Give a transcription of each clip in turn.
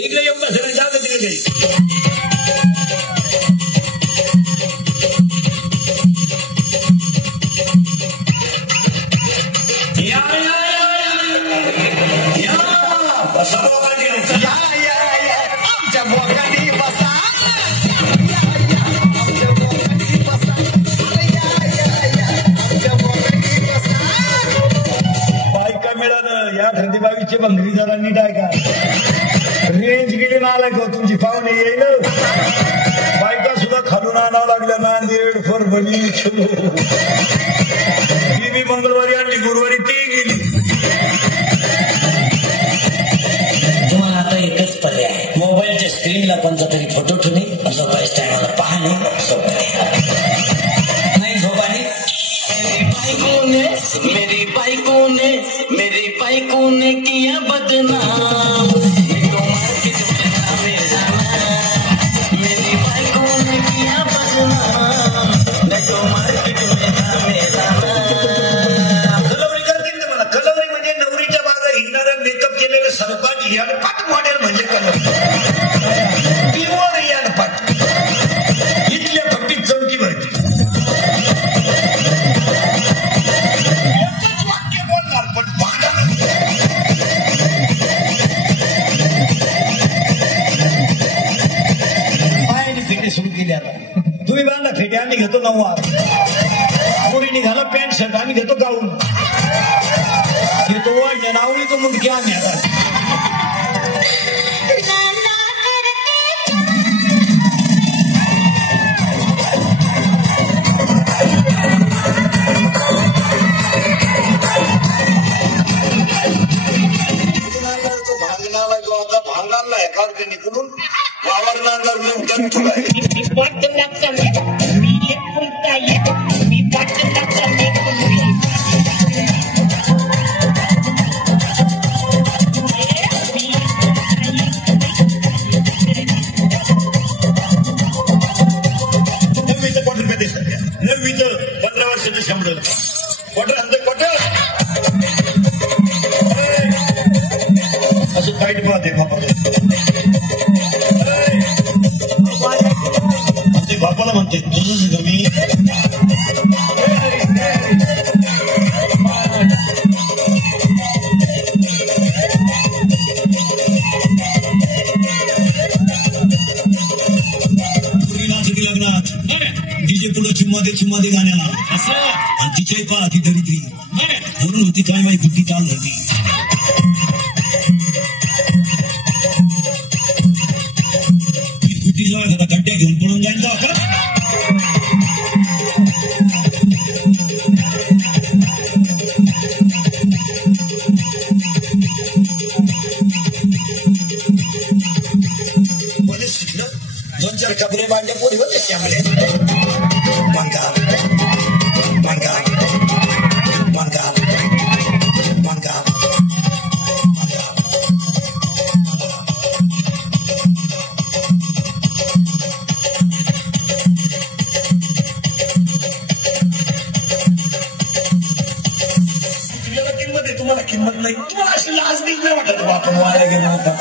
इकडे येऊन बसला जाऊ तिकडे बायका मिळालं या धंदेबाईचे बंगली जरा नीट आहे का रेंज गेली ना आला का तुमची पाहुणे येईल बायका सुद्धा खालून आणावं लागल्या नांदेड परभणी मी मंगळवारी आणली गुरुवारी ती गेली तुम्हाला आता एकच पर्याय मोबाईलच्या स्क्रीनला कोणता तरी फोटो ठेवणे झोपायच्या टायमाला पाहणे नाही झोपाने मेरी बाइको ने किया बदनाम मेरी बाइको ने किया बदनाम मैं तो मार्केट में था मेरा कलवरी करतील ना मला कलवरी म्हणजे नवरीच्या मागे हिंडणारं मेकअप केलेलं सरपाट याडपाट मॉडेल म्हणजे कलवरी प्युअर याडपाट इथल्या फट्टीत चमकी भरती वाक्य बोलणार पण पायाने फेटे सुरू केले आता तुम्ही बांधा फेटे आम्ही घेतो नऊवार मुली निघाला पॅन्ट शर्ट आम्ही घेतो गाऊन घेतो वाढल्या नावली तो मुंडकी आम्ही आता भांगाला एखाद निघून वावर नांगर घेऊन तुला नववीचं क्वार्टर मध्ये सध्या नववीचं 15 वर्षाचं 100 क्वार्टर आमचं क्वार्टर असं टाईट पाहते बापा आमचे बापाला म्हणते तुझंच गमी लग्नात डीजे पुढे चिम्मा दे गाण्याला आणि तिच्याही पहा ती दरिद्री म्हणून होती काय माहिती बुद्धी काल होती गड्ड्या घेऊन पळून जाईल का पोलीस शिकलं 2-4 कपडे मांडले पोरी होते त्यामुळे बंगाल बंगाल बंगाल बंगाल तुम्हाला किंमत नाही तुम्हाला अशी लाज नाही वाटत आपण वाया गेलो होता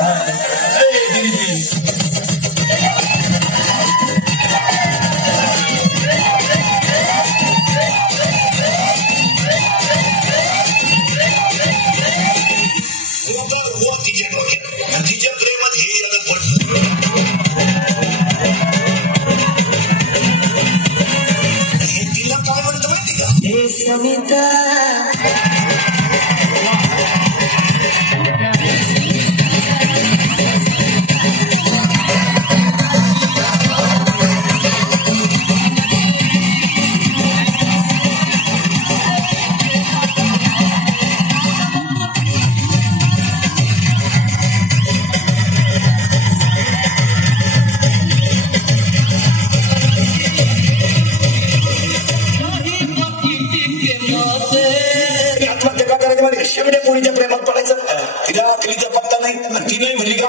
तिच्या प्रेमात हे याला पडलं तिला काय म्हणतं माहिती का हे समिता तिच्या प्रेमात पडायचं तिला कलीचा पत्ता नाही आणि ती नाही म्हणली का